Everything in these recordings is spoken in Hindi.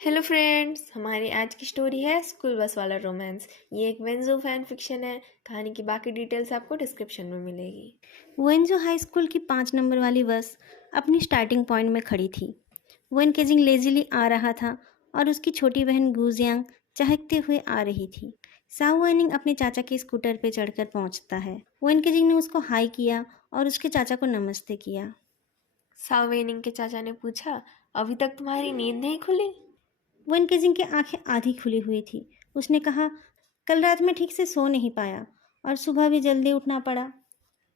हेलो फ्रेंड्स, हमारी आज की स्टोरी है स्कूल बस वाला रोमांस। ये एक वेंजो फैन फिक्शन है। कहानी की बाकी डिटेल्स आपको डिस्क्रिप्शन में मिलेगी। वेंजो हाई स्कूल की 5 नंबर वाली बस अपनी स्टार्टिंग पॉइंट में खड़ी थी। वन केजिंग लेजिली आ रहा था और उसकी छोटी बहन गुजियांग चहकते हुए आ रही थी। साउ वेनिंग अपने चाचा के स्कूटर पर चढ़कर पहुंचता है। वन केजिंग ने उसको हाई किया और उसके चाचा को नमस्ते किया। सावेनिंग के चाचा ने पूछा, अभी तक तुम्हारी नींद नहीं खुली? वन केजिंग की आंखें आधी खुली हुई थी। उसने कहा, कल रात में ठीक से सो नहीं पाया और सुबह भी जल्दी उठना पड़ा।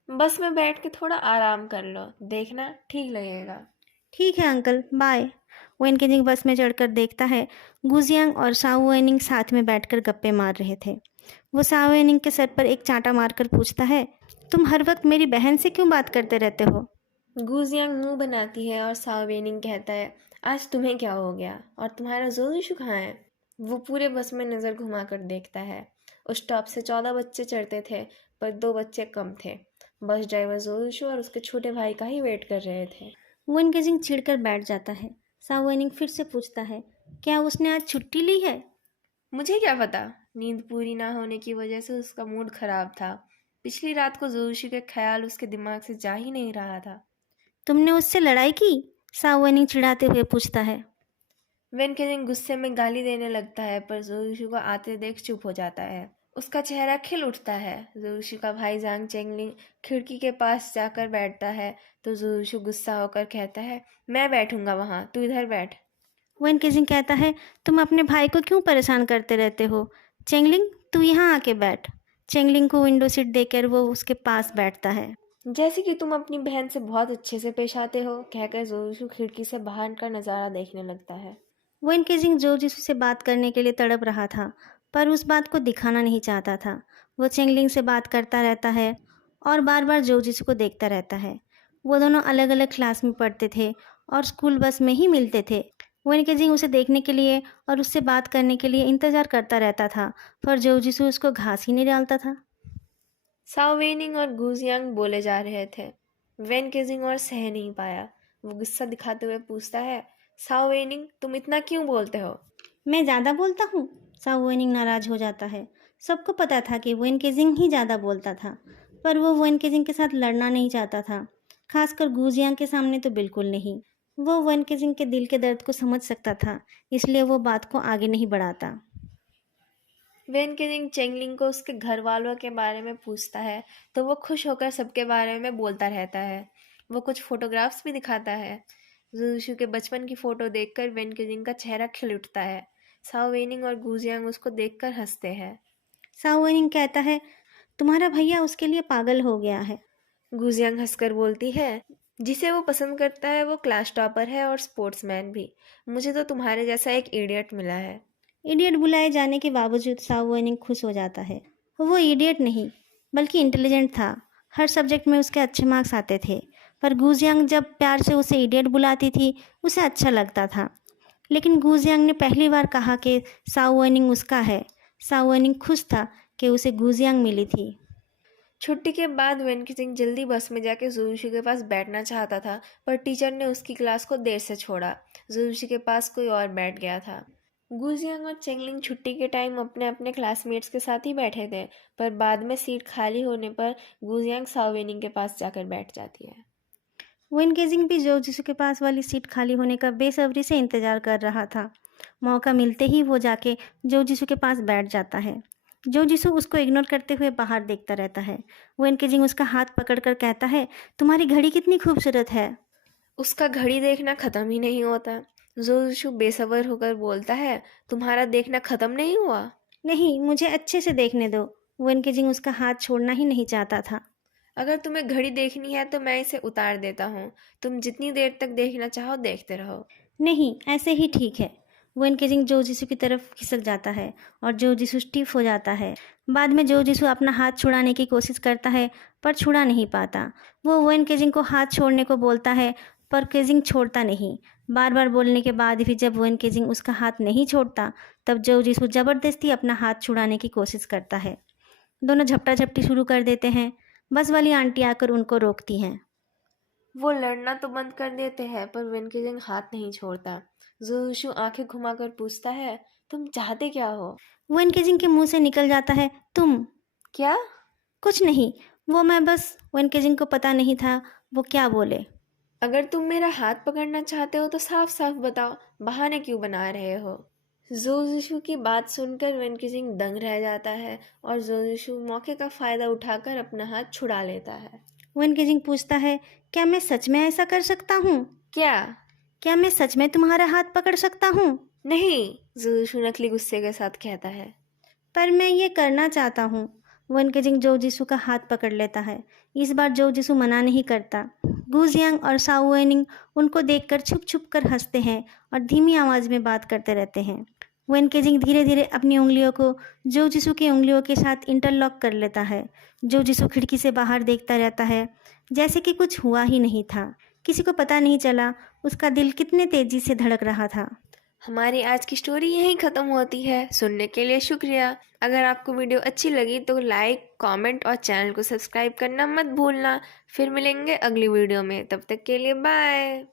बस में बैठ के थोड़ा आराम कर लो, देखना ठीक लगेगा। ठीक है अंकल, बाय। वेन केजिंग बस में चढ़कर देखता है गुजियांग और साउ वेनिंग साथ में बैठकर गप्पे मार रहे थे। वो साउ वेनिंग के सर पर एक चांटा मारकर पूछता है, तुम हर वक्त मेरी बहन से क्यों बात करते रहते हो? गुजियांग मुंह बनाती है और सावेनिंग कहता है, आज तुम्हें क्या हो गया और तुम्हारा जोजोशु कहाँ है? वो पूरे बस में नज़र घुमाकर देखता है। उस स्टॉप से 14 बच्चे चढ़ते थे, पर 2 बच्चे कम थे। बस ड्राइवर जोजोशु और उसके छोटे भाई का ही वेट कर रहे थे। वेन केजिंग चिढ़कर बैठ जाता है। साउ वेनिंग फिर से पूछता है, क्या उसने आज छुट्टी ली है? मुझे क्या पता। नींद पूरी ना होने की वजह से उसका मूड खराब था। पिछली रात को जोजोशु के ख्याल उसके दिमाग से जा ही नहीं रहा था। तुमने उससे लड़ाई की? साउ वेनिंग चिढ़ाते हुए पूछता है। वेनकेलिंग गुस्से में गाली देने लगता है, पर जोशु को आते देख चुप हो जाता है। उसका चेहरा खिल उठता है। जोशु का भाई जांग चेंगलिंग खिड़की के पास जाकर बैठता है, तो जोशु गुस्सा होकर कहता है, मैं बैठूंगा वहां, तू इधर बैठ। वेन केजिंग कहता है, तुम अपने भाई को क्यों परेशान करते रहते हो? चेंगलिंग, तू यहाँ आके बैठ। चेंगलिंग को विंडो सीट देकर वो उसके पास बैठता है। जैसे कि तुम अपनी बहन से बहुत अच्छे से पेश आते हो, कहकर जोशु खिड़की से बाहर का नजारा देखने लगता है। वेन केजिंग जो जिसू से बात करने के लिए तड़प रहा था, पर उस बात को दिखाना नहीं चाहता था। वो चेंगलिंग से बात करता रहता है और बार बार जो जिसू को देखता रहता है। वो दोनों अलग अलग क्लास में पढ़ते थे और स्कूल बस में ही मिलते थे। वेन केजिंग उसे देखने के लिए और उससे बात करने के लिए इंतजार करता रहता था, पर जो जिसू उसको घास ही नहीं डालता था। साओ वेनिंग और गुजियांग बोले जा रहे थे। वेन केजिंग और सह नहीं पाया। वो गुस्सा दिखाते हुए पूछता है, साओ वेनिंग, तुम इतना क्यों बोलते हो? मैं ज़्यादा बोलता हूँ? साउ वेनिंग नाराज हो जाता है। सबको पता था कि वेन केजिंग ही ज़्यादा बोलता था, पर वो वेन केजिंग के साथ लड़ना नहीं चाहता था, खासकर गुजियांग के सामने तो बिल्कुल नहीं। वो वेन केजिंग के दिल के दर्द को समझ सकता था, इसलिए वो बात को आगे नहीं बढ़ाता। वेन केजिंग चेंगलिंग को उसके घर वालों के बारे में पूछता है, तो वो खुश होकर सबके बारे में बोलता रहता है। वो कुछ फोटोग्राफ्स भी दिखाता है। जुजू के बचपन की फोटो देखकर वेन केजिंग का चेहरा खिल उठता है। साओ वेनिंग और गुजियांग उसको देखकर हंसते हैं। साउ वेनिंग कहता है, तुम्हारा भैया उसके लिए पागल हो गया है। गुजियांग हंसकर बोलती है, जिसे वो पसंद करता है वो क्लास टॉपर है और स्पोर्ट्समैन भी। मुझे तो तुम्हारे जैसा एक इडियट मिला है। इडियट बुलाए जाने के बावजूद साउ वेनिंग खुश हो जाता है। वो इडियट नहीं, बल्कि इंटेलिजेंट था। हर सब्जेक्ट में उसके अच्छे मार्क्स आते थे, पर गुजियांग जब प्यार से उसे इडियट बुलाती थी, उसे अच्छा लगता था। लेकिन गुजियांग ने पहली बार कहा कि साउ वेनिंग उसका है। साउ वेनिंग खुश था कि उसे गुजियांग मिली थी। छुट्टी के बाद वेनकिसिंग जल्दी बस में जाके जुजुशी के पास बैठना चाहता था, पर टीचर ने उसकी क्लास को देर से छोड़ा। जुजुशी के पास कोई और बैठ गया था। गुजियांग और चेंगलिंग छुट्टी के टाइम अपने अपने क्लासमेट्स के साथ ही बैठे थे, पर बाद में सीट खाली होने पर गुजियांग साओवेनिंग के पास जाकर बैठ जाती है। वेन गेजिंग भी जो जिसू के पास वाली सीट खाली होने का बेसब्री से इंतजार कर रहा था। मौका मिलते ही वो जाके जो जिसू के पास बैठ जाता है। जो जिसू उसको इग्नोर करते हुए बाहर देखता रहता है। वेन केजिंग उसका हाथ पकड़कर कहता है, तुम्हारी घड़ी कितनी खूबसूरत है। उसका घड़ी देखना खत्म ही नहीं होता। जोजोशु बेसब्र होकर बोलता है, तुम्हारा देखना खत्म नहीं हुआ? नहीं, मुझे अच्छे से देखने दो। वेन केजिंग उसका हाथ छोड़ना ही नहीं चाहता था। अगर तुम्हें घड़ी देखनी है तो मैं इसे उतार देता हूँ। तुम जितनी देर तक देखना चाहो देखते रहो। नहीं, ऐसे ही ठीक है। वेन केजिंग जो जिसू की तरफ खिसक जाता है और जो जिसू स्टिफ हो जाता है। बाद में जो जिसू अपना हाथ छुड़ाने की कोशिश करता है, पर छुड़ा नहीं पाता। वो वेन केजिंग को हाथ छोड़ने को बोलता है, पर केजिंग छोड़ता नहीं। बार बार बोलने के बाद भी जब वेन केजिंग उसका हाथ नहीं छोड़ता, तब जो जिसू जबरदस्ती अपना हाथ छुड़ाने की कोशिश करता है। दोनों झपटा झपटी शुरू कर देते हैं। बस वाली आंटी आकर उनको रोकती हैं। वो लड़ना तो बंद कर देते हैं, पर वेनकेजिंग हाथ नहीं छोड़ता। जोशु आंखें घुमाकर पूछता है, तुम चाहते क्या हो? वेन केजिंग के मुंह से निकल जाता है, तुम। क्या? कुछ नहीं, वो मैं बस। वेन केजिंग को पता नहीं था वो क्या बोले। अगर तुम मेरा हाथ पकड़ना चाहते हो तो साफ साफ बताओ, बहाने क्यों बना रहे हो? जोजिशु की बात सुनकर वेनकिजिंग दंग रह जाता है और जोजिशु मौके का फायदा उठाकर अपना हाथ छुड़ा लेता है। वेन केजिंग पूछता है, क्या मैं सच में ऐसा कर सकता हूँ? क्या? क्या मैं सच में तुम्हारा हाथ पकड़ सकता हूँ? नहीं, जोजिशु नकली गुस्से के साथ कहता है। पर मैं ये करना चाहता हूँ। वन केजिंग जो जिसू का हाथ पकड़ लेता है। इस बार जो जिसू मना नहीं करता। गुजियांग और साउ वेनिंग उनको देखकर छुप छुप कर हंसते हैं और धीमी आवाज़ में बात करते रहते हैं। वन केजिंग धीरे धीरे अपनी उंगलियों को जो जिसू की उंगलियों के साथ इंटरलॉक कर लेता है। जो जिसू खिड़की से बाहर देखता रहता है, जैसे कि कुछ हुआ ही नहीं था। किसी को पता नहीं चला उसका दिल कितने तेजी से धड़क रहा था। हमारी आज की स्टोरी यहीं ख़त्म होती है। सुनने के लिए शुक्रिया। अगर आपको वीडियो अच्छी लगी तो लाइक, कमेंट और चैनल को सब्सक्राइब करना मत भूलना। फिर मिलेंगे अगली वीडियो में, तब तक के लिए बाय।